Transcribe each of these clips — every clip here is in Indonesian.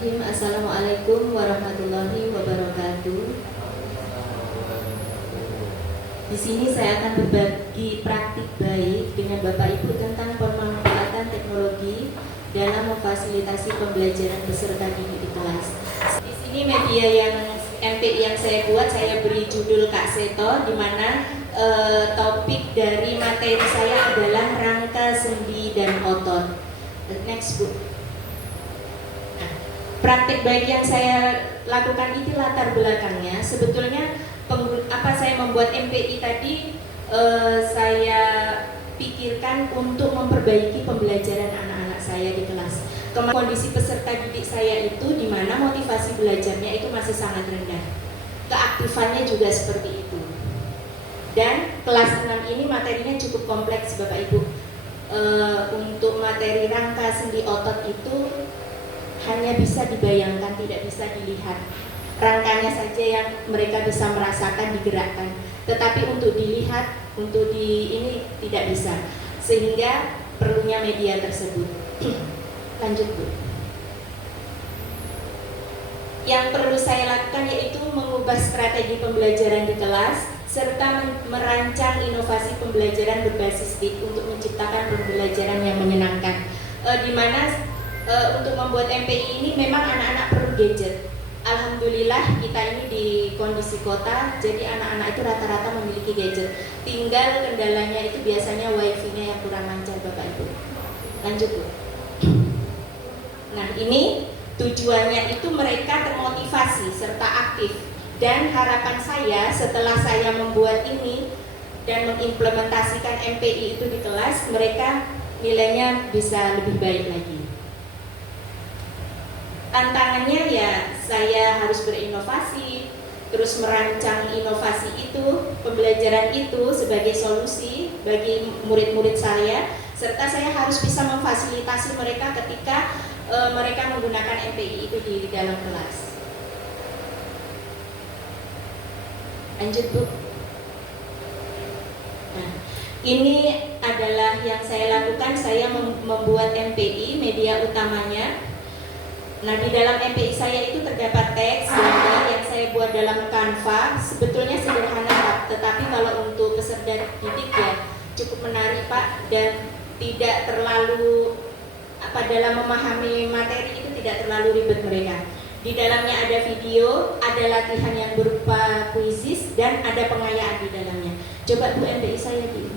Bismillahirrahmanirrahim. Assalamualaikum warahmatullahi wabarakatuh. Di sini saya akan berbagi praktik baik dengan Bapak Ibu tentang pemanfaatan teknologi dalam memfasilitasi pembelajaran peserta didik di kelas. Di sini media yang MPI yang saya buat, saya beri judul Kak Seto, di mana topik dari materi saya adalah rangka, sendi, dan otot. Next, Bu. Praktik baik yang saya lakukan itu latar belakangnya sebetulnya saya membuat MPI tadi saya pikirkan untuk memperbaiki pembelajaran anak-anak saya di kelas. Kondisi peserta didik saya itu di mana motivasi belajarnya itu masih sangat rendah, keaktifannya juga seperti itu. Dan kelas 6 ini materinya cukup kompleks Bapak Ibu. Untuk materi rangka, sendi, otot itu hanya bisa dibayangkan, tidak bisa dilihat. Rangkanya saja yang mereka bisa merasakan, digerakkan. Tetapi untuk dilihat, ini tidak bisa. Sehingga perlunya media tersebut. Lanjut, Bu. Yang perlu saya lakukan yaitu mengubah strategi pembelajaran di kelas serta merancang inovasi pembelajaran berbasis TIK untuk menciptakan pembelajaran yang menyenangkan. Di mana untuk membuat MPI ini memang anak-anak perlu gadget. Alhamdulillah kita ini di kondisi kota, jadi anak-anak itu rata-rata memiliki gadget. Tinggal kendalanya itu biasanya wifi-nya yang kurang lancar Bapak Ibu. Lanjut, Bu. Nah, ini tujuannya itu mereka termotivasi serta aktif. Dan harapan saya setelah saya membuat ini dan mengimplementasikan MPI itu di kelas, mereka nilainya bisa lebih baik lagi. Tantangannya ya saya harus berinovasi, terus merancang inovasi itu, pembelajaran itu sebagai solusi bagi murid-murid saya, serta saya harus bisa memfasilitasi mereka ketika mereka menggunakan MPI itu di dalam kelas. Lanjut, Bu. Nah, ini adalah yang saya lakukan, saya membuat MPI, media utamanya. Nah, di dalam MPI saya itu terdapat teks yang saya buat dalam Canva. Sebetulnya sederhana, tetapi kalau untuk peserta didik ya cukup menarik, Pak, dan tidak terlalu dalam memahami materi itu tidak terlalu ribet mereka. Di dalamnya ada video, ada latihan yang berupa kuisis, dan ada pengayaan di dalamnya. Coba Bu MPI saya di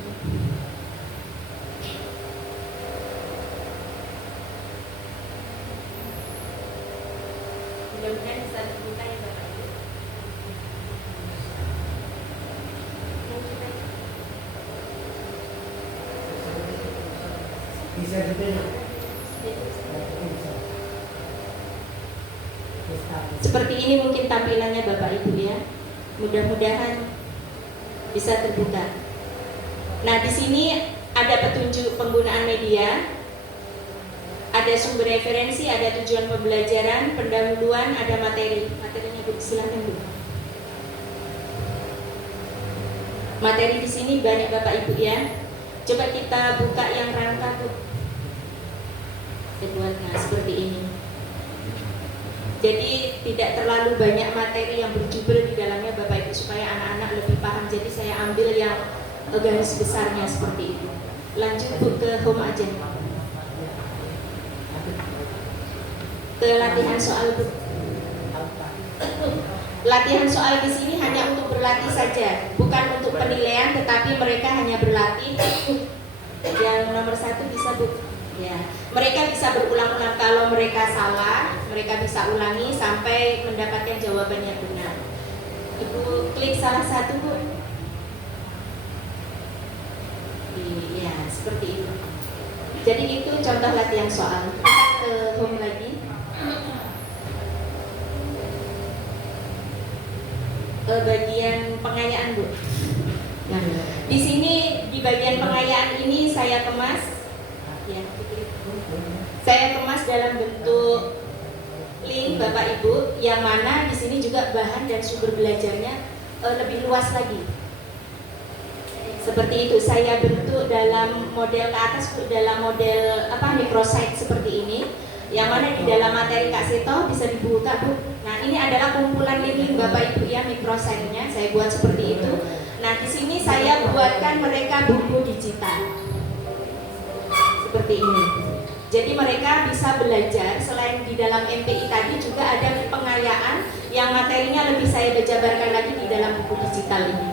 mudah-mudahan bisa dibuka ya Bapak Ibu. Bisa juga. Seperti ini mungkin tampilannya Bapak Ibu ya. Mudah-mudahan bisa terbuka. Nah, di sini ada petunjuk penggunaan media. Ada sumber referensi, ada tujuan pembelajaran, pendahuluan, ada materi. Materinya Bu, silakan Bu. Materi di sini banyak Bapak Ibu ya. Coba kita buka yang rangka Bu. Nah, seperti ini. Jadi tidak terlalu banyak materi yang berjubel di dalamnya Bapak Ibu supaya anak-anak lebih paham. Jadi saya ambil yang garis besarnya seperti itu. Lanjut Bu ke home aja. Ke latihan soal Bu. Latihan soal di sini hanya untuk berlatih saja, bukan untuk penilaian, tetapi mereka hanya berlatih. Yang nomor 1 bisa Bu. Ya, mereka bisa berulang-ulang. Kalau mereka salah, mereka bisa ulangi sampai mendapatkan jawaban yang benar. Ibu klik salah satu Bu. Iya, seperti itu. Jadi itu contoh latihan soal. Kita ke home lagi. Bagian pengayaan Bu. Nah, di sini di bagian pengayaan ini saya kemas. Ya, saya kemas dalam bentuk link Bapak Ibu, yang mana di sini juga bahan dan sumber belajarnya lebih luas lagi. Seperti itu, saya bentuk dalam model ke atas, dalam model microsite seperti ini. yang mana di dalam materi Kak Seto bisa dibuka Bu. Nah ini adalah kumpulan link Bapak Ibu ya, mikrositenya saya buat seperti itu. Nah di sini saya buatkan mereka buku digital seperti ini. Jadi mereka bisa belajar selain di dalam MPI tadi juga ada pengayaan yang materinya lebih saya jabarkan lagi di dalam buku digital ini.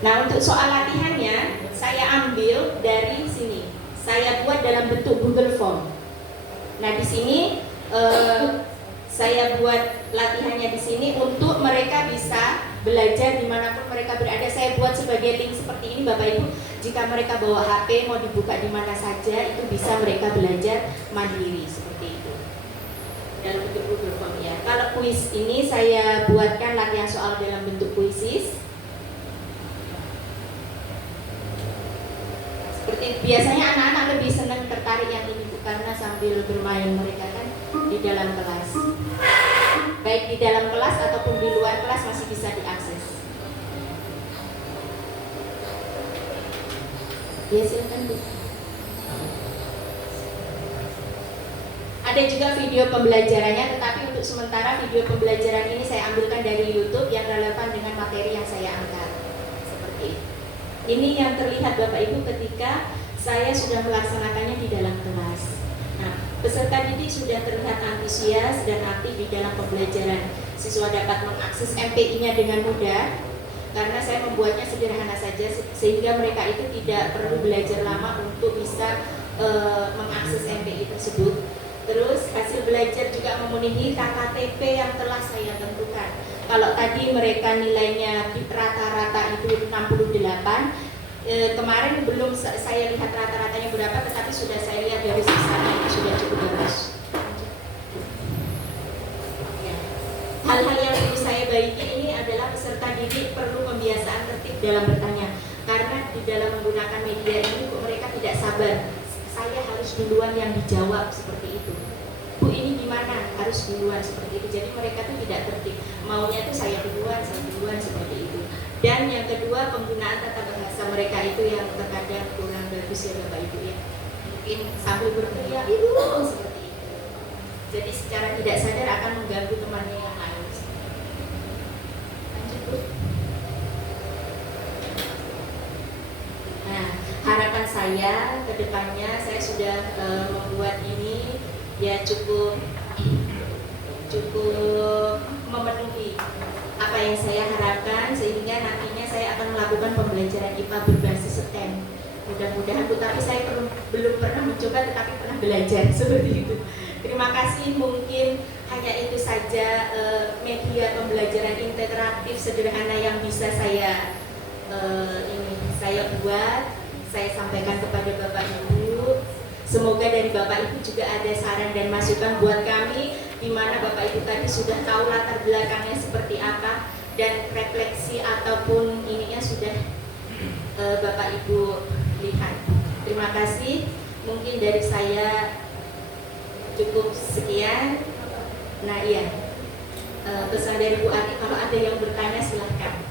Nah untuk soal latihannya saya ambil dari sini. Saya buat dalam bentuk Google Form. Nah di sini saya buat latihannya di sini untuk mereka bisa belajar dimanapun mereka berada. Saya buat sebagai link seperti ini Bapak Ibu. Jika mereka bawa HP mau dibuka di mana saja itu bisa mereka belajar mandiri seperti itu. Dalam bentuk Google Form ya. Kalau kuis ini saya buatkan latihan soal dalam bentuk kuisis. Seperti biasanya anak-anak lebih senang tertarik yang ini Bu, karena sambil bermain mereka kan di dalam kelas. Baik di dalam kelas ataupun di luar kelas masih bisa diakses. Ya silakan Bu. Ada juga video pembelajarannya, tetapi untuk sementara video pembelajaran ini saya ambilkan dari YouTube yang relevan dengan materi yang saya angkat. Seperti itu. Ini yang terlihat Bapak Ibu ketika saya sudah melaksanakannya di dalam kelas. Nah, peserta didik sudah terlihat antusias dan aktif di dalam pembelajaran. Siswa dapat mengakses MPI-nya dengan mudah karena saya membuatnya sederhana saja sehingga mereka itu tidak perlu belajar lama untuk bisa mengakses MPI tersebut. Terus hasil belajar juga memenuhi KKTP yang telah saya tentukan. Kalau tadi mereka nilainya rata-rata itu 68, kemarin belum saya lihat rata-ratanya berapa, tetapi sudah saya lihat dari sisanya itu sudah cukup bagus. Hal-hal yang perlu saya baiki ini adalah peserta didik perlu pembiasaan tertib dalam bertanya, karena di dalam menggunakan media ini mereka tidak sabar. Saya harus duluan yang dijawab seperti itu. Bu ini gimana? Harus duluan seperti itu. Jadi mereka tuh tidak tertib. Maunya tuh saya duluan seperti itu. Dan yang kedua penggunaan tata bahasa mereka itu yang terkadang kurang bagus ya Bapak Ibu ya. Mungkin sambil berteriak ibu seperti itu. Jadi secara tidak sadar akan mengganggu temannya yang lain. Lanjut Bu. Nah harapan saya ke depannya saya sudah membuat ini ya cukup memenuhi apa yang saya harapkan sehingga nantinya saya akan melakukan pembelajaran IPA berbasis STEM. Mudah-mudahan Bu, tapi saya belum pernah mencoba tetapi pernah belajar seperti itu. Terima kasih, mungkin hanya itu saja media pembelajaran interaktif sederhana yang bisa saya buat, saya sampaikan kepada Bapak Ibu. Semoga dari Bapak Ibu juga ada saran dan masukan buat kami, di mana Bapak Ibu tadi sudah tahu latar belakangnya seperti apa dan refleksi ataupun ininya sudah Bapak Ibu lihat. Terima kasih. Mungkin dari saya cukup sekian. Nah iya, pesan dari Bu Ati, kalau ada yang bertanya silahkan.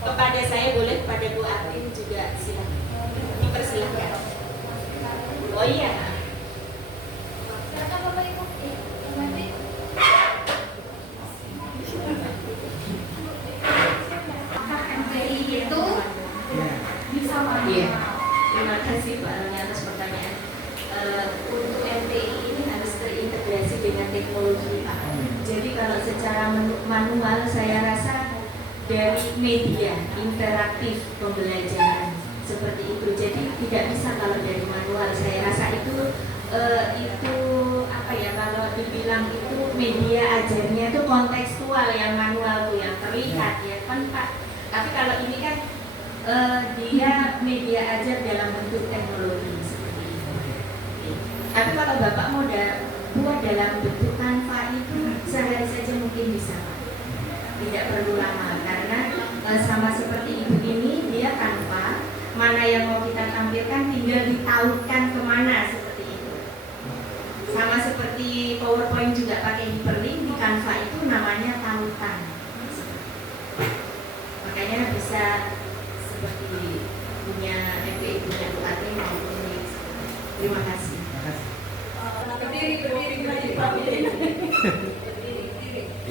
Kepada saya boleh, kepada Bu Ati juga silahkan. Dipersilahkan. Oh iya. Silakan Bapak Ibu. MPI itu bisa mana? Iya. Terima kasih Pak Rani atas pertanyaan. Untuk MPI ini harus terintegrasi dengan teknologi Pak. Jadi kalau secara manual saya rasa dari media interaktif pembelajaran seperti itu. Jadi tidak bisa kalau dari manual. Saya rasa itu apa ya, kalau dibilang itu media ajarnya itu kontekstual, yang manual tuh yang terlihat ya kan Pak. Tapi kalau ini kan dia media ajar dalam bentuk teknologi seperti itu. Tapi kalau Bapak mau buat dalam bentuk Canva itu sehari saja mungkin bisa Pak. Tidak perlu lama karena sama seperti Ibu ini dia Canva, mana yang mau kita tampilkan tinggal ditautkan kemana seperti itu. Sama seperti PowerPoint juga pakai hyperlink, di Canva itu namanya tautan. Makanya bisa seperti punya MPI Terima kasih.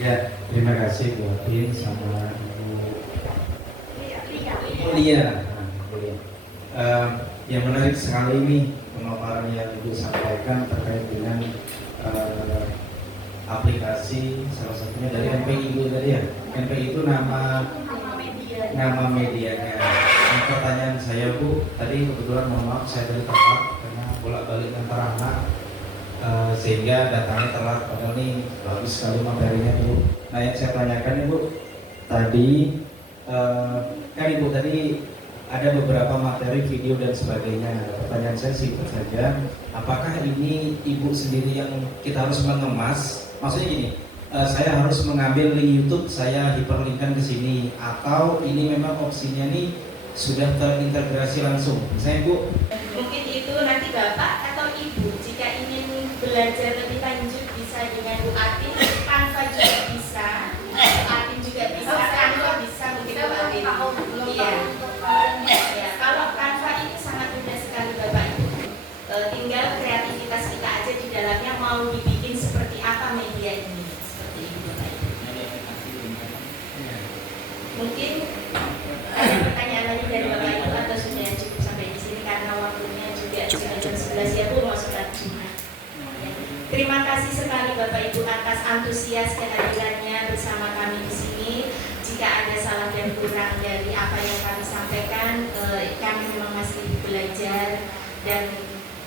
Ya, terima kasih Bu Apin sama Ibu Lia. Yang menarik sekali ini pemaparan yang Ibu sampaikan terkait dengan aplikasi salah satunya dari MPI itu tadi ya. MPI itu nama medianya. Nah, pertanyaan saya Bu, tadi kebetulan mohon maaf saya tadi telat karena bolak-balik antar anak sehingga datangnya telat. Padahal ini bagus sekali materinya Bu. Nah yang saya tanyakan Ibu tadi kan Ibu tadi ada beberapa materi video dan sebagainya. Pertanyaan saya singkat saja, apakah ini Ibu sendiri yang kita harus mengemas? Maksudnya gini, saya harus mengambil link YouTube, saya hiperlinkkan ke sini, atau ini memang opsinya nih sudah terintegrasi langsung? Misalnya Bu, Mungkin itu nanti Bapak atau Ibu jika ingin belajar lebih lanjut bisa dengan Bu Atin, Canva juga bisa, Bu Atin juga bisa, Canva bisa, mungkin Bu Atin. Iya. Ya, kalau Canva ini sangat mudah sekali Bapak Ibu. Tinggal kreativitas kita aja di dalamnya mau dibikin seperti apa media ini, seperti itu Bapak Ibu. Mungkin ada pertanyaan lagi dari Bapak Ibu atau sudah cukup sampai di sini karena waktunya juga sudah jam 11 ya Bu, mau sholat Jumat. Terima kasih sekali Bapak Ibu atas antusias kehadirannya bersama kami di sini. Jika ada salah dan kurang dari apa yang kami sampaikan, kami memang masih belajar dan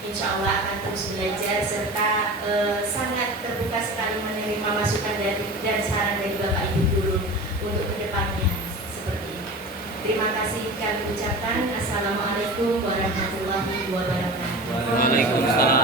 insya Allah akan terus belajar serta sangat terbuka sekali menerima masukan dan saran dari Bapak Ibu guru untuk kedepannya seperti ini. Terima kasih kami ucapkan. Assalamualaikum warahmatullahi wabarakatuh. Waalaikumsalam.